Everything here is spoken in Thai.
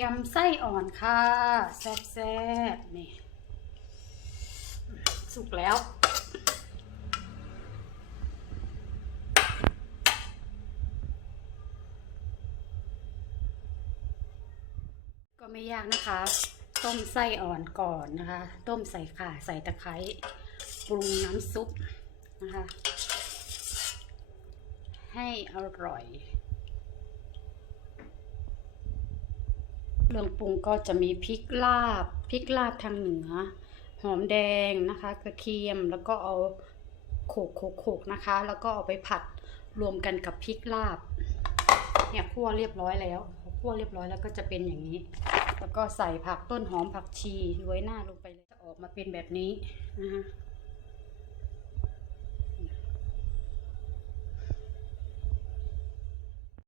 ยำไส้อ่อนค่ะ แซ่บๆนี่ สุกแล้ว ก็ไม่ยากนะคะ ต้มไส้อ่อนก่อนนะคะ ต้มใส่ข่าใส่ตะไคร้ปรุงน้ำซุปนะคะ ให้อร่อย เรื่องปรุงก็จะมีพริกลาบพริกลาบทางเหนือ หอมแดงนะคะกระเทียมแล้วก็เอาโขกโขกโขกนะคะ แล้วก็เอาไปผัดรวมกันกับพริกลาบเนี่ยคั่วเรียบร้อยแล้วคั่วเรียบร้อยแล้วก็จะเป็นอย่างนี้ แล้วก็ใส่ผักต้นหอมผักชีโรยหน้าลงไปเลยจะออกมาเป็นแบบนี้นะคะ